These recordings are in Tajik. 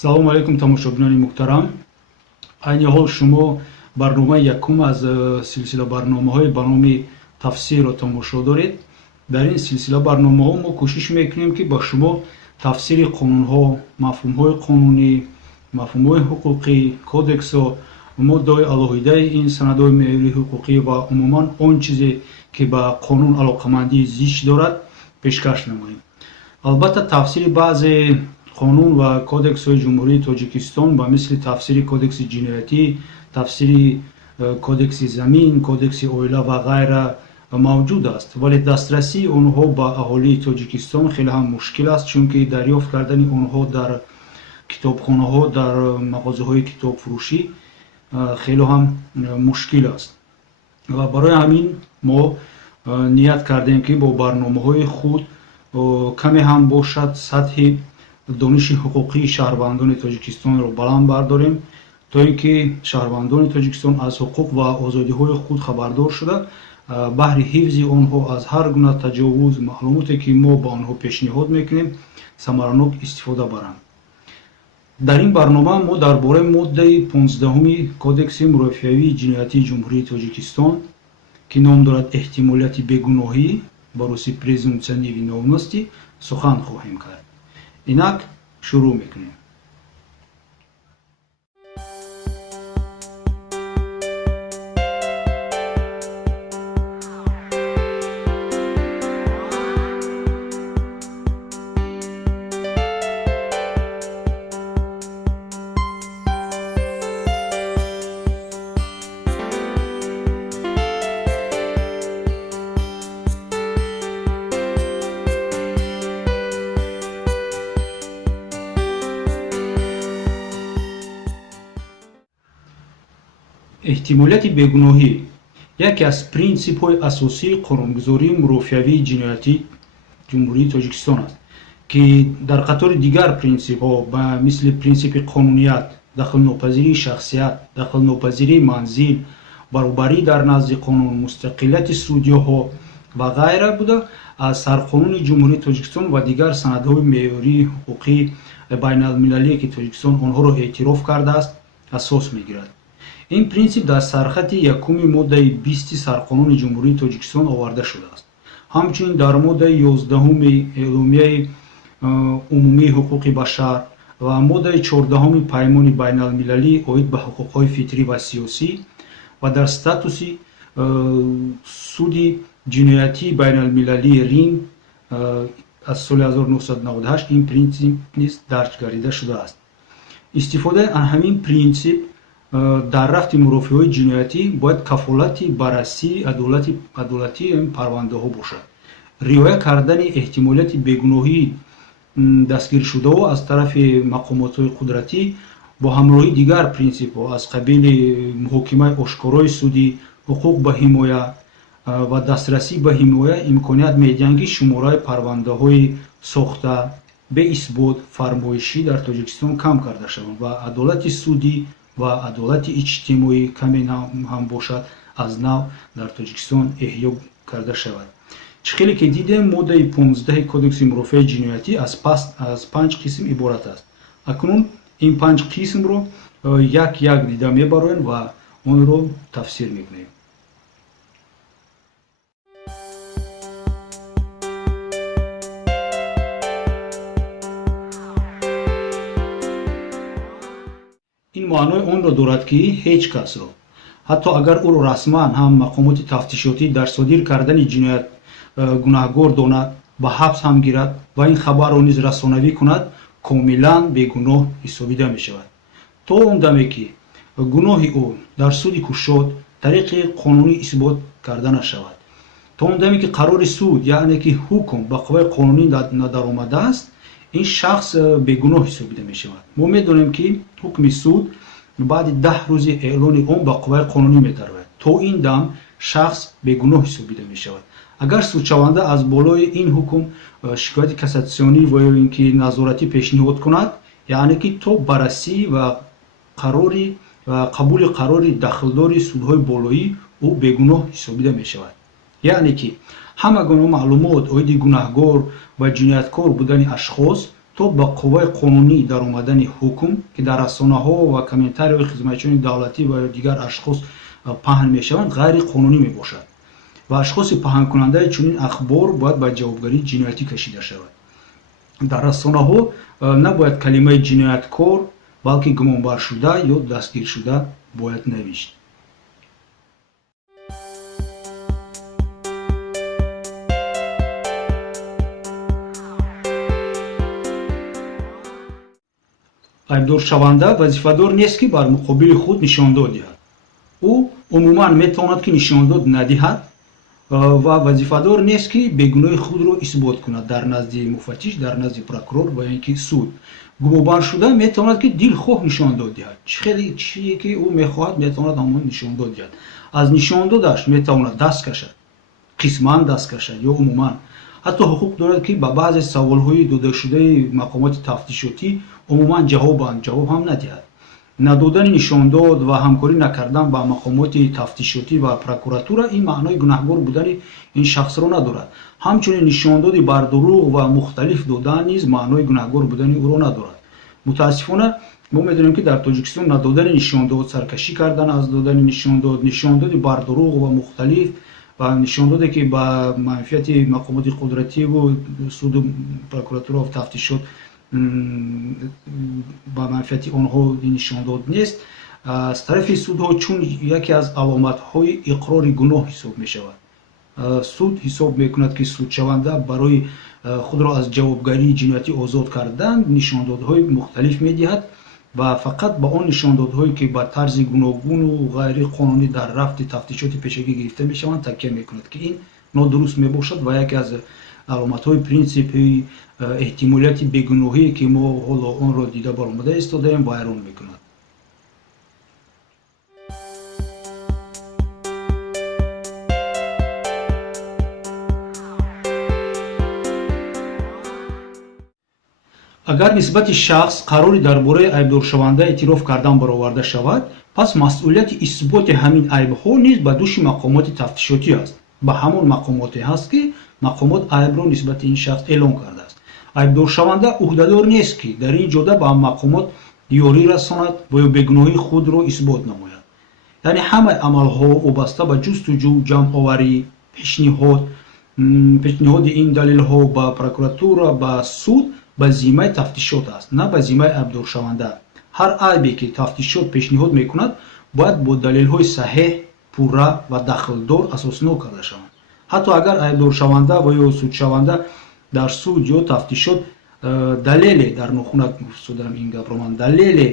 салому алайкум тамошобинони муҳтарам. Айни ҳол шумо барномаи якум аз силсила барномаҳои ба номи тафсирро тамошо доред. дар ин силсила барномаҳо мо кӯшиш мекунем ки ба шумо тафсири қонунҳо, мафҳумҳои қонунӣ, мафҳумҳои ҳуқуқӣ, кодексҳо, моддаҳои алоҳидаи ин санадҳои меъёрии ҳуқуқӣ ва умуман он чизе ки ба қонун алоқамандии зич дорад пешкаш намоем. албатта тафсири баъзе қонун ва кодексҳои ҷумҳурии Тоҷикистон ба мисли тафсири кодекси ҷиноятӣ, тафсири кодекси замин, кодекси оила ва ғайра мавҷуд аст, вале дастрасии онҳо ба аҳолии Тоҷикистон хеле ҳам мушкил аст, чунки дарёфт кардани онҳо дар китобхонаҳо, дар мағозаҳои китобфурӯшӣ хеле ҳам мушкил аст. ва барои ҳамин мо ният кардем ки бо барномаҳои худ каме ҳам бошад сатҳи дониши ҳуқуқии шаҳрвандони Тоҷикистонро баланд бардорем, то ин ки шаҳрвандони Тоҷикистон аз ҳуқуқ ва озодиҳои худ хабардор шуда баҳри ҳифзи онҳо аз ҳар гуна таҷовуз, маълумоте ки мо ба онҳо пешниҳод мекунем, самаранок истифода баранд. дар ин барнома мо дар бораи моддаи 15-уми кодекси мурофиавии ҷиноятии ҷумҳурии Тоҷикистон ки ном дорад эҳтимолияти бегуноҳӣ ба рӯси презумпсияи невиновности сухан хоҳем кард. инак шурӯъ мекунем. эҳтимолияти бегуноҳӣ яке аз принсипҳои асосии қонунгузории мурофиавии ҷиноятии ҷумҳурии Тоҷикистон аст, ки дар қатори дигар принсипҳо ба мисли принсипи қонуният, дахлнопазирии шахсият, дахлнопазирии манзил, баробарӣ дар назди қонун, мустақилияти судёҳо ва ғайра буда аз сарқонуни ҷумҳурии Тоҷикистон ва дигар санадҳои меъёрии ҳуқуқии байналмилалие ки Тоҷикистон онҳоро эътироф кардааст асос мегирад. ин принсип дар сархати якуми моддаи 20 сарқонуни ҷумҳурии Тоҷикистон оварда шудааст. ҳамчунин дар моддаи 11-уми эъломияи умумии ҳуқуқи башар ва моддаи 14-уми паймони байналмилалии оид ба ҳуқуқҳои фитрӣ ва сиёсӣ ва дар статуси суди ҷиноятии байналмилалии Рим аз соли 1998 ин принсип низ дарҷ гардида шудааст. истифодаи ҳамин принсип дар рафти мурофиаҳои ҷиноятӣ бояд кафолати баррасии адолатии парвандаҳо бошад. риоя кардани эҳтимолияти бегуноҳии дастгиршудаҳо аз тарафи мақомотҳои қудратӣ бо ҳамроҳии дигар принсипҳо аз қабили муҳокимаи ошкорои судӣ, ҳуқуқ ба ҳимоя ва дастрасӣ ба ҳимоя имконият медиҳанд ки шумораи парвандаҳои сохта беисбот фармоишӣ дар Тоҷикистон кам карда шаванд ва адолати судӣ ва адолати иҷтимоӣ каме ҳам бошад аз нав дар Тоҷикистон эҳё карда шавад. чӣ хеле ки дидем моддаи 15 кодекси мурофиаи ҷиноятӣ аз 5 қисм иборат аст. акнун ин 5 қисмро як дида мебароем ва онро тафсир мекунем. ин маънои онро дорад ки ҳеҷ касро, ҳатто агар ӯро расман ҳам мақомоти тафтишотӣ дар содир кардани ҷиноят гунаҳгор донад, ба ҳабс ҳам гирад ва ин хабарро низ расонавӣ кунад, комилан бегуноҳ ҳисобида мешавад. то он даме ки гуноҳи ӯ дар суди кушод тариқи қонунӣ исбот карда нашавад, то он даме ки қарори суд яъне ки ҳукм ба қувваи қонунӣ надаромадааст, ин шахс бегуноҳ ҳисобида мешавад. мо медонем ки ҳукми суд баъди 10 рӯзи эълони он ба қувваи қонунӣ метарояд. то ин дам шахс бегуноҳ ҳисобида мешавад. агар судшаванда аз болои ин ҳукм шикояти кассатсионӣ ва ё ин ки назоратӣ пешниҳод кунад, яъне ки то баррасӣ ва қабули қарори дахлдори судҳои болоӣ ӯ бегуноҳ ҳисобида мешавад. яъне ки ҳама гуна маълумот оиди гунаҳгор ва ҷинояткор будани ашхос то ба қувваи қонунӣ даромадани ҳукм ки дар расонаҳо ва комментарияҳои хизматчиёни давлатӣ ва дигар ашхос паҳн мешаванд ғайриқонунӣ мебошад ва ашхоси паҳнкунандаи чунин ахбор бояд ба ҷавобгарии ҷиноятӣ кашида шавад. дар расонаҳо набояд калимаи ҷинояткор балки гумонбаршуда ё дастгиршуда бояд навишт. айбдоршаванда вазифадор нест ки бар муқобили худ нишондод диҳад. ӯ умуман метавонад ки нишондод надиҳад ва вазифадор нест ки бегуноҳи худро исбот кунад дар назди муфаттиш, дар назди прокурор ва ин ки суд. гумонбаршуда метавонад ки дилхоҳ нишондод диҳад. чие ки ӯ мехоҳад метавонад ҳамон нишондод диҳад. аз нишондодаш метавонад даст кашад, қисман даст кашад ё умуман. ҳатто ҳуқуқ дорад ки ба баъзе саволҳои додашудаи мақомоти тафтишотӣ умуман ҷавоб ҳам надиҳад. надодани нишондод ва ҳамкорӣ накардан ба мақомоти тафтишотӣ ва прокуратура ин маънои гунаҳкор будани ин шахсро надорад. ҳамчунин нишондоди бар дурӯғ ва мухталиф додан низ маънои гунаҳкор будани ӯро надорад. мутаассифона мо медонем ки дар Тоҷикистон надодани нишондод, саркашӣ кардан аз додани нишондод, нишондоди бар дурӯғ ва мухталиф ва нишондоде ки ба манфиати мақомоти қудративу суду прокуратура ва тафтишот ба манфиати онҳо нишондод нест, аз тарафи судҳо чун яке аз аломатҳои иқрори гуноҳ ҳисоб мешавад. суд ҳисоб мекунад ки судшаванда барои худро аз ҷавобгарии ҷиноятӣ озод кардан нишондодҳои мухталиф медиҳад ва фақат ба он нишондодҳое ки ба тарзи гуногуну ғайриқонунӣ дар рафти тафтишоти пешагӣ гирифта мешаванд такя мекунад ки ин нодуруст мебошад ва яке аз аломатҳои принсипи эҳтимолияти бегуноҳие ки мо ҳоло онро дида баромада истодаем вайрон мекунад. агар нисбати шахс қарори дар бораи айбдоршаванда эътироф кардан бароварда шавад, пас масъулияти исботи ҳамин айбҳо низ ба дӯши мақомоти тафтишотӣ аст. ба ҳамон мақомоте ҳаст ки мақомот айбро нисбати ин шахс эълон кардааст. айбдоршаванда уҳдадор нест ки дар ин ҷода ба мақомот ёрӣ расонад ва ё бегуноҳии худро исбот намояд. яъне ҳамаи амалҳо вобаста ба ҷустуҷӯ, ҷамъоварӣ, пешниҳоди ин далелҳо ба прокуратура, ба суд ба зиммаи тафтишот аст, на ба зиммаи айбдоршаванда. ҳар айбе ки тафтишот пешниҳод мекунад бояд бо далелҳои саҳеҳ, пурра ва дахлдор асоснок карда шаванд. ҳатто агар айбдоршаванда ва ё судшаванда дар суд ё тафтишот далеле дар нохунак сударам ин гапро ман далеле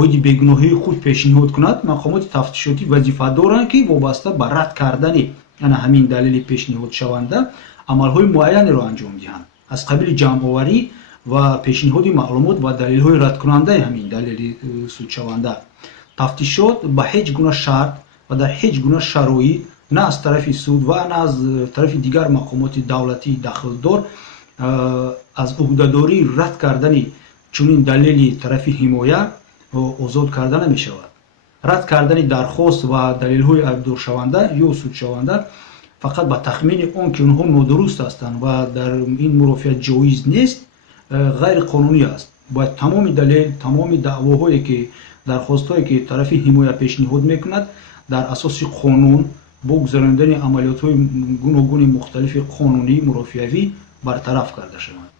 оиди бегуноҳии худ пешниҳод кунад, мақомоти тафтишотӣ вазифа доранд ки вобаста ба рад кардани яъне ҳамин далели пешниҳодшаванда амалҳои муайянеро анҷом диҳанд аз қабили ҷамъоварӣ ва пешниҳоди маълумот ва далелҳои радкунандаи ҳамин далели судшаванда. тафтишот ба ҳеҷ гуна шарт ва дар ҳеҷ гуна шароит на аз тарафи суд ва на аз тарафи дигар мақомоти давлатии дахлдор аз уҳдадории рад кардани чунин далели тарафи ҳимоя озод карда намешавад. рад кардани дархост ва далелҳои айбдоршаванда ё судшаванда фақат ба тахмини он ки онҳо нодуруст ҳастанд ва дар ин мурофиат ҷоиз нест ғайриқонунӣ аст. бояд тамоми далел, тамоми даъвоҳое ки дархостҳое ки тарафи ҳимоя пешниҳод мекунад дар асоси қонун бо гузарондани амалиётҳои гуногуни мухталифи қонунӣ мурофиавӣ бартараф карда шаванд.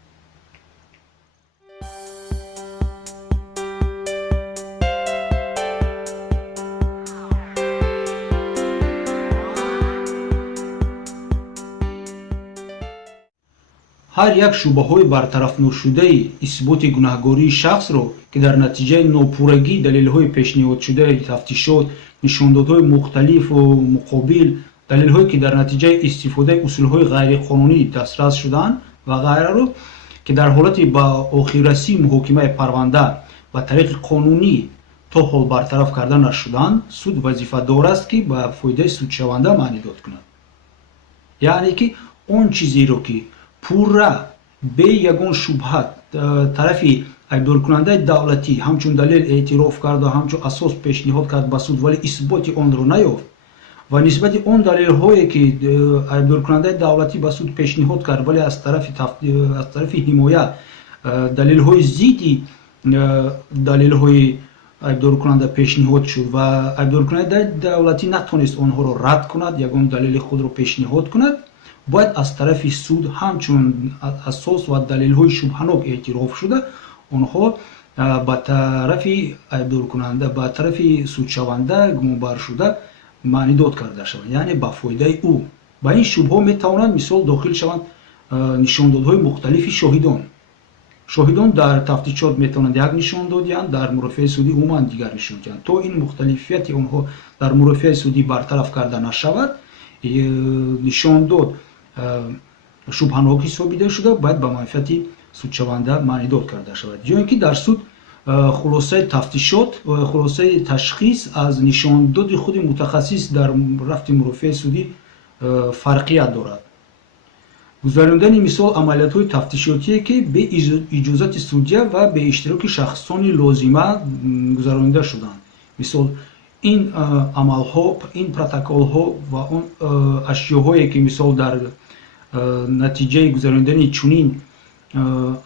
ҳар як шӯъбаҳои бартарафношудаи исботи гунаҳгории шахсро ки дар натиҷаи нопуррагии далелҳои пешниҳодшудаи тафтишот, нишондодҳои мухталифу муқобил, далелҳое ки дар натиҷаи истифодаи усулҳои ғайриқонунӣ дастрас шудаанд ва ғайраро ки дар ҳолати ба охиррасии муҳокимаи парванда ба тариқи қонунӣ то ҳол бартараф карда нашудаанд, суд вазифадор аст ки ба фоидаи судшаванда маънидод кунад. яъне ки он чизеро ки пурра бе ягон шубҳа тарафи айбдоркунандаи давлатӣ ҳамчун далел эътироф кард ва ҳамчун асос пешниҳод кард ба суд вале исботи онро наёфт ва нисбати он далелҳое ки айбдоркунандаи давлатӣ ба суд пешниҳод кард вале аз тарафи ҳимоя далелҳои зидди далелҳои айбдоркунанда пешниҳод шуд ва айбдоркунандаи давлатӣ натонест онҳоро рад кунад, ягон далели худро пешниҳод кунад, бояд аз тарафи суд ҳамчун асос ва далелҳои шубҳанок эътироф шуда онҳо ба тарафи айбдоркунанда, ба тарафи судшаванда гумонбаршуда маънидод карда шаванд, яъне ба фоидаи ӯ. Ба ин шубҳа метавонанд мисол дохил шаванд нишондодҳои мухталифи шоҳидон. Шоҳидон дар тафтишот метавонанд як нишон додианд, дар мурофиаи судӣ умуман дигар нишон диҳанд. То ин мухталифияти онҳо дар мурофиаи судӣ бартараф карда нашавад, нишондод шубҳанок ҳисобида шуда бояд ба манфиати судшаванда маънидод карда шавад. ё ин ки дар суд хулосаи тафтишот ва хулосаи ташхис аз нишондоди худи мутахассис дар рафти мурофиаи судӣ фарқият дорад. гузарондани мисол амалиятҳои тафтишотие ки бе иҷозати судя ва бе иштироки шахсони лозима гузаронида шуданд. Мисол ин амалҳо, ин протоколҳо ва он ашёҳое ки мисол дар натиҷаи гузарондани чунин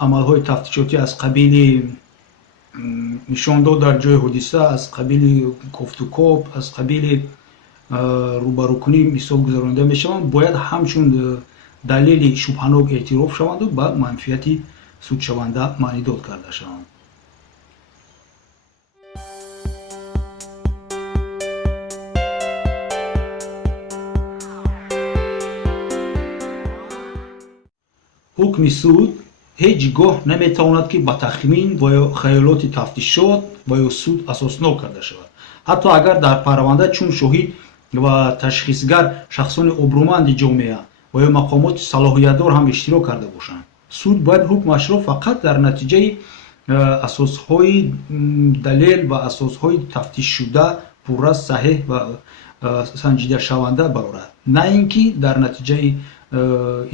амалҳои тафтишотӣ аз қабили нишондод дар ҷои ҳодиса, аз қабили кофтукоп, аз қабили рӯбарӯкунӣ мисол гузаронида мешаванд, бояд ҳамчун далели шубҳанок эътироф шаванду ба манфиати судшаванда маънидод карда шаванд. ҳукми суд ҳеҷ гоҳ наметавонад ки ба тахмин ва ё хаёлоти тафтишот ва ё суд асоснок карда шавад. ҳатто агар дар парванда чун шоҳид ва ташхисгар шахсони обрӯманди ҷомеа ва ё мақомоти салоҳиятдор ҳам иштирок карда бошанд, суд бояд ҳукмашро фақат дар натиҷаи асосҳои далел ва асосҳои тафтишшуда пурра, саҳеҳ ва санҷидашаванда барорад, на ин ки дар натиҷаи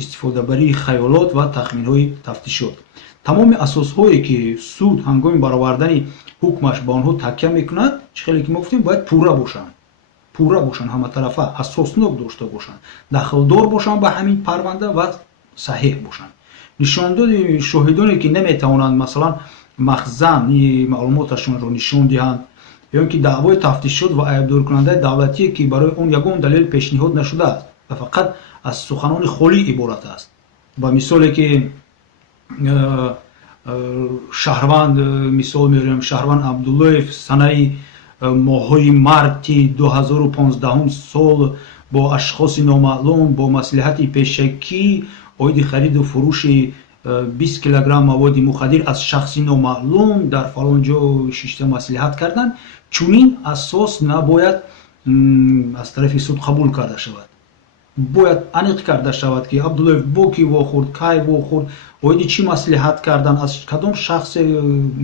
истифодабарии хаёлот ва тахминҳои тафтишот. Тамоми асосҳое ки суд ҳангоми баровардани ҳукмаш ба онҳо такя мекунад, чӣ хеле ки мо гуфтем, бояд пурра бошанд, ҳаматарафа, асоснок дошта бошанд, дахлдор бошанд ба ҳамин парванда ва саҳеҳ бошанд. Нишондоди шоҳидоне ки наметавонанд масалан махзан маълумоташонро нишон диҳанд, ё ин ки даъвои тафтишот ва айбдоркунандаи давлатие ки барои он ягон далел пешниҳод нашудааст ва фақат аз суханони холӣ иборат аст. Ба мисоле ки шаҳрванд мисол меорем, шаҳрванд Абдуллоев санаи моҳҳои марти 2015 сол бо ашхоси номаълум бо маслиҳати пешакӣ оиди хариду фурӯши 20 килограмм маводи мухаддир аз шахси номаълум дар фалон ҷо шишта маслиҳат карданд. Чунин асос набояд аз тарафи суд қабул карда шавад. Бояд аниқ карда шавад ки Абдуллоев бо ки вохӯрд, кай вохӯрд, оиди чӣ маслиҳат карданд, аз кадом шахсе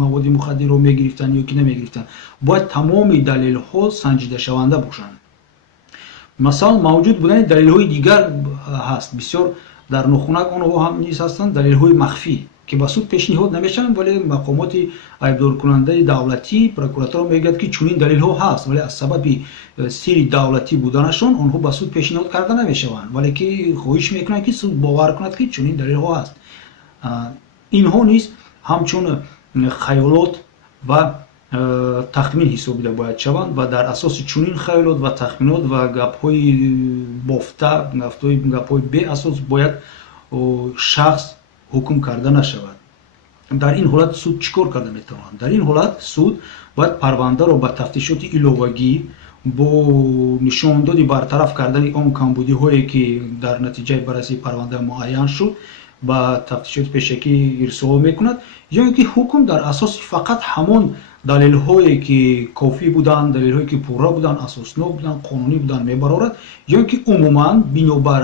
маводи мухаддирро мегирифтанд ё ки намегирифтанд. Бояд тамоми далелҳо санҷидашаванда бошанд. Масалан мавҷуд будани далелҳои дигар ҳаст. Бисёр дар нохунак онҳо ҳам низ ҳастанд далелҳои махфӣ ки ба суд пешниҳод намешаванд, вале мақомоти айбдоркунандаи давлатӣ, прокуратура мегӯяд ки чунин далелҳо ҳаст, вале аз сабаби сирри давлатӣ буданашон онҳо ба суд пешниҳод карда намешаванд, вале ки хоҳиш мекунанд ки суд бовар кунад ки чунин далелҳо ҳаст. Инҳо низ ҳамчун хаёлот ва тахмин ҳисобида бояд шаванд ва дар асоси чунин хаёлот ва тахминот ва гапҳои бофта, гапҳои беасос бояд шахс ҳукм карда нашавад. Дар ин ҳолат суд чӣ кор карда метавонад? Дар ин ҳолат суд бояд парвандаро ба тафтишоти иловагӣ бо нишондоди бартараф кардани он камбудиҳое ки дар натиҷаи баррасии парванда муайян шуд ба тафтишоти пешакӣ ирсол мекунад, ё ин ки ҳукм дар асоси фақат ҳамон далелҳое ки кофӣ буданд, далелҳое ки пурра буданд, асоснок буданд, қонунӣ буданд мебарорад, ё ин ки умуман бинобар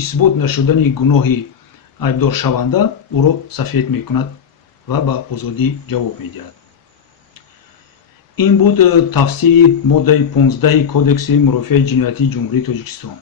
исбот нашудани гуноҳи айбдоршаванда ӯро сафед мекунад ва ба озодӣ ҷавоб медиҳад. ин буд тавсии моддаи 15 кодекси мурофиаи ҷиноятии ҷумҳурии Тоҷикистон.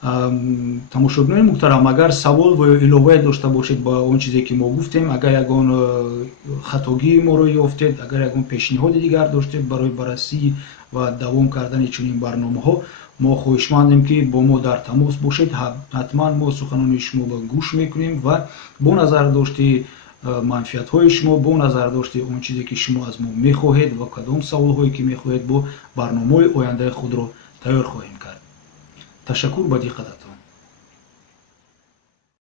тамошобинони муҳтарам, агар савол ва иловае дошта бошед ба он чизе ки мо гуфтем, агар ягон хатогии моро ёфтед, агар ягон пешниҳоди дигар доштед барои баррасӣ ва давом кардани чунин барномаҳо, мо хоҳишмандем ки бо мо дар тамос бошед. ҳатман мо суханони шуморо гӯш мекунем ва бо назардошти манфиатҳои шумо, бо назардошти он чизе ки шумо аз мо мехоҳед ва кадом саволҳое ки мехоҳед, бо барномаҳои ояндаи худро тайёр хоҳем кард. ташаккур ба диққататон.